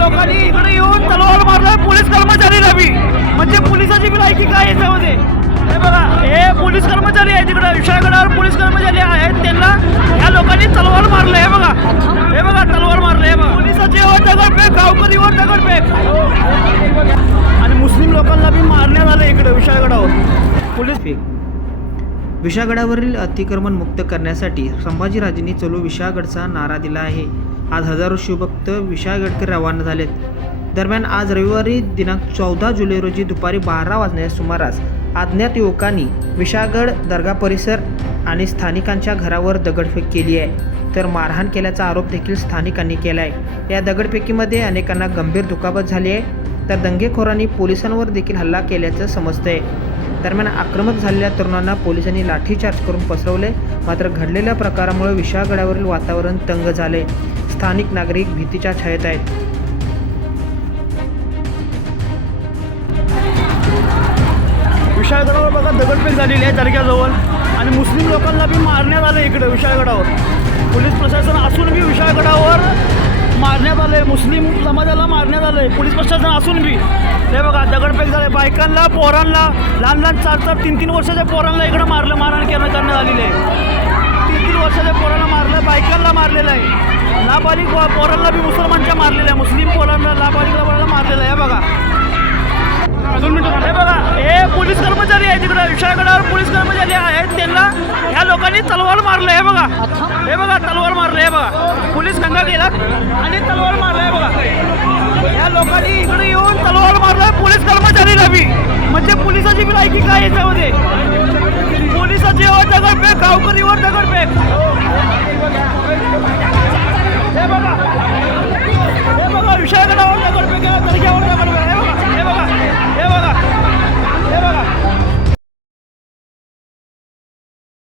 लोकांनी इकडे येऊन तलवार मारलाय पोलीस कर्मचारीला बी म्हणजे पोलिसाची बी लायकी काय आहे याच्यामध्ये? हे बघा हे पोलीस कर्मचारी आहेत तिकडे विशाळगडावर पोलीस कर्मचारी आहेत. त्यांना या लोकांनी तलवार मारलं हे बघा. हे बघा तलवार मारलंय हे बघा. पोलिसाची वर दगडफेक गावकरीवर दगडफेक आणि मुस्लिम लोकांना बी मारण्यात आलं इकडे विशाळगडावर. पोलीस विशागडावरील अतिक्रमण मुक्त करण्यासाठी संभाजीराजेंनी चलो विषागडचा नारा दिला आहे. आज हजारो शिवभक्त विशागडकडे रवाना झालेत. दरम्यान आज रविवारी दिनांक चौदा जुलै रोजी दुपारी बारा वाजण्याच्या सुमारास अज्ञात युवकांनी विशाळगड दर्गा परिसर आणि स्थानिकांच्या घरावर दगडफेक केली आहे. तर मारहाण केल्याचा आरोप देखील स्थानिकांनी केला आहे या दगडफेकीमध्ये अनेकांना गंभीर दुखापत झाली आहे. तर दंगेखोरांनी पोलिसांवर देखील हल्ला केल्याचं समजतंय. दरम्यान आक्रमक झालेल्या तरुणांना पोलिसांनी लाठीचार्ज करून पसरवले मात्र घडलेल्या प्रकारामुळे विशाळगडावरील वातावरण तंग झाले स्थानिक नागरिक भीतीच्या छायेत आहेत. विशाळगडावर बघा दगडफेक झालेली आहे दर्ग्याजवळ. आणि मुस्लिम लोकांना बी मारण्यात आलं इकडे विशाळगडावर. पोलीस प्रशासन असून बी विशाळगडावर मारण्यात आलं आहे मुस्लिम समाजाला मारण्यात आलं आहे पोलीस प्रशासन असून बी. हे बघा दगडफेक झाले बायकांना पोरांना लहान लहान चार चार तीन तीन वर्षाच्या पोरांना इकडं मारलं मारहाण करणं करण्यात आलेली आहे तीन तीन वर्षाच्या पोरांना मारलं बायकांना मारलेलं आहे पोरांना बी मुसलमानच्या मारलेल्या मुस्लिम पोरांना नाबालिक पोरांना मारलेलं आहे हे बघा. हे बघा हे पोलीस कर्मचारी आहे तिकडे विशाळगडावर पोलीस कर्मचारी आहेत त्यांना ह्या लोकांनी तलवार मारलं हे बघा. हे बघा तलवार मारलं हे बघा. पोलीस गंगा गेला आणि तलवार मारलं हे बघा. ह्या लोकांनी इकडे येऊन तलवार मारलं पोलीस कर्मचारी बी. म्हणजे पोलिसाची बी लायकी काय याच्यामध्ये? पोलिसाची वर दगडफेक गावकरीवर दगडफेक.